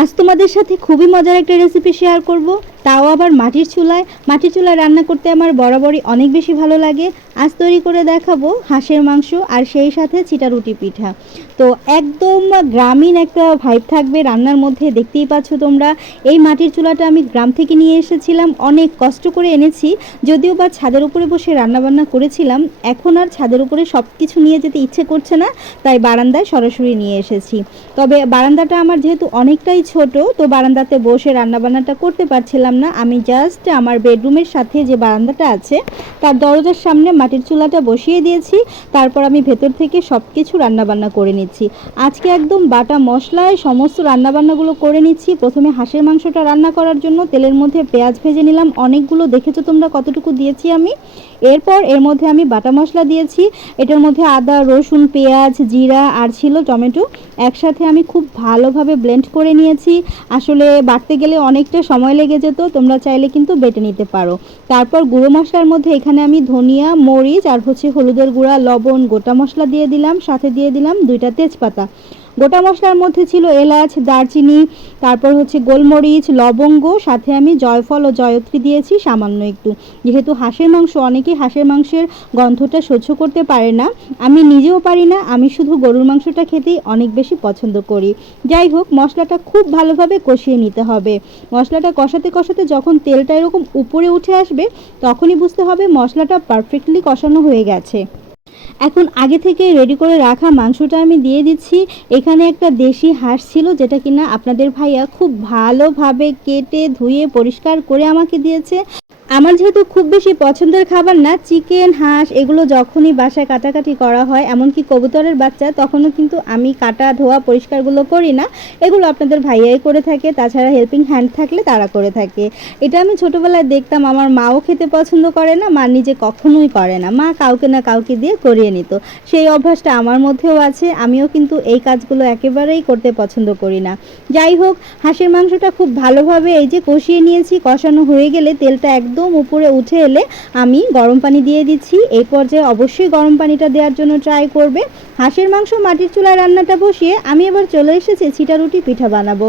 আজ তোমাদের সাথে খুবই মজার একটা রেসিপি শেয়ার করব। তাও আবার মাটির চুলায়। মাটির চুলায় রান্না করতে আমার বরাবরই অনেক বেশি ভালো লাগে। আজ তৈরি করে দেখাবো হাঁসের মাংস আর সেই সাথে চিটা রুটি পিঠা। তো একদম গ্রামীণ একটা ভাইব থাকবে রান্নার মধ্যে, দেখতেই পাচ্ছ তোমরা। এই মাটির চুলাটা আমি গ্রাম থেকে নিয়ে এসেছিলাম। অনেক কষ্ট করে এনেছি। যদিও বা ছাদের উপরে বসে রান্নাবান্না করেছিলাম। এখন আর ছাদের উপরে সব কিছু নিয়ে যেতে ইচ্ছে করছে না। তাই বারান্দায় সরাসরি নিয়ে এসেছি। তবে বারান্দাটা আমার যেহেতু অনেকটাই ছোট, তো বারান্দাতে বসে রান্নাবান্নাটা করতে পারছিলাম না। আমি জাস্ট আমার বেডরুমের সাথে যে বারান্দাটা আছে, তার দরজার সামনে মাটির চুলাটা বসিয়ে দিয়েছি। তারপর আমি ভেতর থেকে সব কিছু রান্নাবান্না করে নিচ্ছি। আজকে একদম বাটা মশলায় সমস্ত রান্নাবান্নাগুলো করে নিচ্ছি। প্রথমে হাঁসের মাংসটা রান্না করার জন্য তেলের মধ্যে পেঁয়াজ ভেজে নিলাম। অনেকগুলো দেখেছ তোমরা কতটুকু দিয়েছি আমি? এরপর এর মধ্যে আমি বাটা মশলা দিয়েছি। এটার মধ্যে আদা, রসুন, পেঁয়াজ, জিরা আর ছিল টমেটো একসাথে আমি খুব ভালোভাবে ব্লেন্ড করে নিয়েছি। আসলে বাড়তে গেলে অনেকটা সময় লেগে যেত, তোমরা চাইলে কিন্তু বেটে নিতে পারো। তারপর গুঁড়ো মশলার মধ্যে এখানে আমি ধনিয়া, মরিচ আর হচ্ছে হলুদের গুঁড়া, লবণ, গোটা মশলা দিয়ে দিলাম, সাথে দিয়ে দিলাম দুইটা তেজপাতা। গোটা মশলার মধ্যে ছিল এলাচ, দারচিনি, তারপর হচ্ছে গোলমরিচ, লবঙ্গ, সাথে আমি জয়ফল ও জয়ত্রী দিয়েছি, সামান্য একটু। যেহেতু হাঁসের মাংস, অনেকেই হাঁসের মাংসের গন্ধটা সহ্য করতে পারে না। আমি নিজেও পারি না, আমি শুধু গরুর মাংসটা খেতেই অনেক বেশি পছন্দ করি। যাই হোক, মশলাটা খুব ভালোভাবে কষিয়ে নিতে হবে। মশলাটা কষাতে কষাতে যখন তেলটা এরকম উপরে উঠে আসবে, তখনই বুঝতে হবে মশলাটা পারফেক্টলি কষানো হয়ে গেছে। এখন আগে থেকে রেডি করে রাখা মাংসটা আমি দিয়ে দিচ্ছি। এখানে একটা দেশি হাঁস ছিল যেটা কিনা আপনাদের ভাইয়া খুব ভালোভাবে কেটে ধুয়ে পরিষ্কার করে আমাকে দিয়েছে। আমার যেহেতু খুব বেশি পছন্দের খাবার না, চিকেন, হাঁস, এগুলো যখনই বাসায় কাটাকাটি করা হয়, এমনকি কবুতরের বাচ্চা, তখনও কিন্তু আমি কাটা ধোয়া পরিষ্কারগুলো করি না। এগুলো আপনাদের ভাইয়াই করে থাকে, তাছাড়া হেল্পিং হ্যান্ড থাকলে তারা করে থাকে। এটা আমি ছোটোবেলায় দেখতাম, আমার মাও খেতে পছন্দ করে না, মা নিজে কখনোই করে না। মা কাউকে না কাউকে দিয়ে করিয়ে নিত। সেই অভ্যাসটা আমার মধ্যেও আছে, আমিও কিন্তু এই কাজগুলো একেবারেই করতে পছন্দ করি না। যাই হোক, হাঁসের মাংসটা খুব ভালোভাবে এই যে কষিয়ে নিয়েছি, কষানো হয়ে গেলে তেলটা একদম উপরে উঠে এলে আমি গরম পানি দিয়ে দিচ্ছি। এই পর্যায়ে অবশ্যই গরম পানিটা দেওয়ার জন্য ট্রাই করবে। হাঁসের মাংস মাটির চুলায় রান্নাটা বসিয়ে আমি এবার চলে এসেছি ছিটা রুটি পিঠা বানাবো।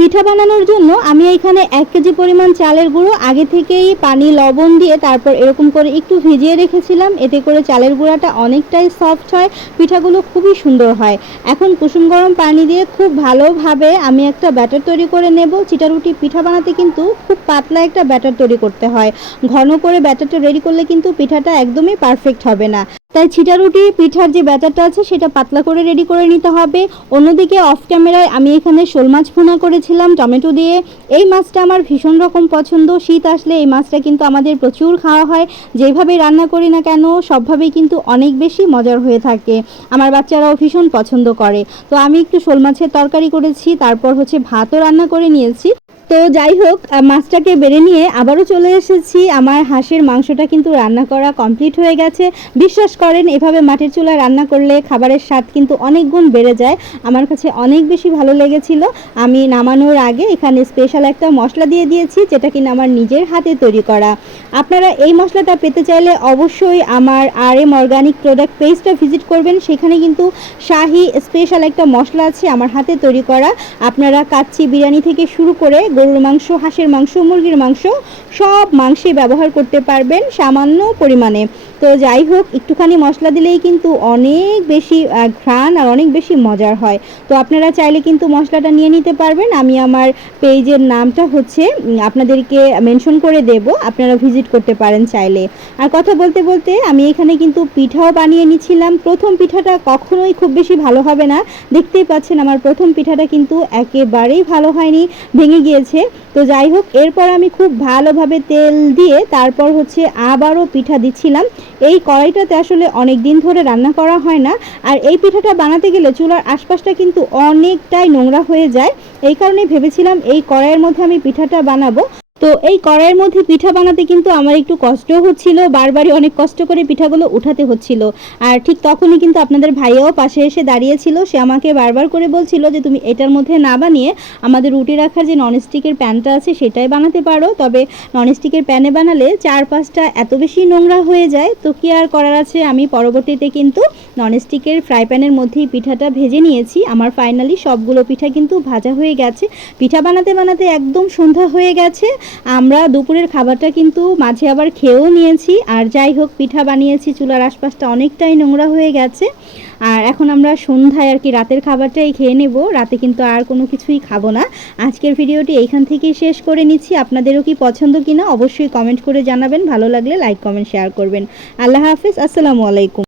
পিঠা বানানোর জন্য আমি এখানে এক কেজি পরিমাণ চালের গুঁড়ো, আগে থেকেই পানি, লবণ দিয়ে তারপর এরকম করে একটু ভিজিয়ে রেখেছিলাম। এতে করে চালের গুঁড়াটা অনেকটাই সফট হয়, পিঠাগুলো খুবই সুন্দর হয়। এখন কুসুম গরম পানি দিয়ে খুব ভালোভাবে আমি একটা ব্যাটার তৈরি করে নেব। চিটারুটি পিঠা বানাতে কিন্তু খুব পাতলা একটা ব্যাটার তৈরি করতে হয়। ঘন করে ব্যাটারটা রেডি করলে কিন্তু পিঠাটা একদমই পারফেক্ট হবে না। তাই ছিটারুটি পিঠার যে ব্যাটারটা আছে সেটা পাতলা করে রেডি করে নিতে হবে। অন্যদিকে অফ ক্যামেরায় আমি এখানে শোল মাছ ভুনা করেছিলাম টমেটো দিয়ে। এই মাছটা আমার ভীষণ রকম পছন্দ। শীত আসলে এই মাছটা কিন্তু আমাদের প্রচুর খাওয়া হয়। যেভাবেই রান্না করি না কেন, সবভাবেই কিন্তু অনেক বেশি মজার হয়ে থাকে। আমার বাচ্চারাও ভীষণ পছন্দ করে। তো আমি একটু শোল মাছের তরকারি করেছি, তারপর হচ্ছে ভাতও রান্না করে নিয়েছি। তো যাই হোক মাছটাকে বেড়ে নিয়ে আবারও চলে এসেছি। আমার হাঁসের মাংসটা কিন্তু রান্না করা কমপ্লিট হয়ে গেছে। বিশ্বাস করেন, এভাবে মাটির চুলা রান্না করলে খাবারের স্বাদ কিন্তু অনেক গুণ বেড়ে যায়। আমার কাছে অনেক বেশি ভালো লেগেছিল। আমি নামানোর আগে এখানে স্পেশাল একটা মশলা দিয়ে দিয়েছি, যেটা কিনা আমার নিজের হাতে তৈরি করা। আপনারা এই মশলাটা পেতে চাইলে অবশ্যই আমার আর এম অর্গানিক প্রোডাক্ট পেজটা ভিজিট করবেন। সেখানে কিন্তু শাহি স্পেশাল একটা মশলা আছে আমার হাতে তৈরি করা। আপনারা কাচ্চি বিরিয়ানি থেকে শুরু করে গরুর মাংস, হাঁসের মাংস, মুরগির মাংস, সব মাংসে ব্যবহার করতে পারবেন সামান্য পরিমাণে। তো যাই হোক, একটুখানি মশলা দিলেই কিন্তু অনেক বেশি ঘ্রাণ আর অনেক বেশি মজার হয়। তো আপনারা চাইলে কিন্তু মশলাটা নিয়ে নিতে পারবেন। আমি আমার পেজের নামটা হচ্ছে আপনাদেরকে মেনশন করে দেব। আপনারা ভিজিট করতে পারেন চাইলে। আর কথা বলতে বলতে আমি এখানে কিন্তু পিঠাও বানিয়ে নিচ্ছিলাম। প্রথম পিঠাটা কখনোই খুব বেশি ভালো হবে না। দেখতেই পাচ্ছেন আমার প্রথম পিঠাটা কিন্তু একেবারেই ভালো হয়নি। ভেঙে গিয়েছে। তো যাই হোক, এরপর আমি খুব ভালোভাবে তেল দিয়ে তারপর হচ্ছে আবারও পিঠা দিচ্ছিলাম। এই কড়াইটাতে আসলে অনেক দিন ধরে রান্না করা হয় না। আর এই পিঠাটা বানাতে গেলে চুলার আশপাশটা কিন্তু অনেকটাই নোংরা হয়ে যায়। এই কারণে ভেবেছিলাম এই কড়াইয়ের মধ্যে আমি পিঠাটা বানাবো। তো এই কড়াইয়ের মধ্যে পিঠা বানাতে কিন্তু আমার একটু কষ্টও হচ্ছিল, বারবারই অনেক কষ্ট করে পিঠাগুলো উঠাতে হচ্ছিল। আর ঠিক তখনই কিন্তু আপনাদের ভাইয়াও পাশে এসে দাঁড়িয়েছিল, সে আমাকে বারবার করে বলছিল যে তুমি এটার মধ্যে না বানিয়ে আমাদের রুটি রাখার যে ননস্টিকের প্যানটা আছে সেটাই বানাতে পারো। তবে ননস্টিকের প্যানে বানালে চার পাঁচটা এত বেশি নোংরা হয়ে যায়, তো কি আর করার আছে? আমি পরবর্তীতে কিন্তু ননস্টিকের ফ্রাই প্যানের মধ্যেই পিঠাটা ভেজে নিয়েছি। আমার ফাইনালি সবগুলো পিঠা কিন্তু ভাজা হয়ে গেছে। পিঠা বানাতে বানাতে একদম সন্ধ্যা হয়ে গেছে। আমরা দুপুরের খাবারটা কিন্তু মাঝে আবার খেয়েও নিয়েছি। আর যাই হোক, পিঠা বানিয়েছি, চুলার আশপাশটা অনেকটাই নোংরা হয়ে গেছে। আর এখন আমরা সন্ধ্যায় আর কি রাতের খাবারটাই খেয়ে নেব। রাতে কিন্তু আর কোনো কিছুই খাব না। আজকের ভিডিওটি এইখান থেকেই শেষ করে নিচ্ছি। আপনাদেরও কি পছন্দ কিনা অবশ্যই কমেন্ট করে জানাবেন। ভালো লাগলে লাইক, কমেন্ট, শেয়ার করবেন। আল্লাহ হাফিজ। আসসালামু আলাইকুম।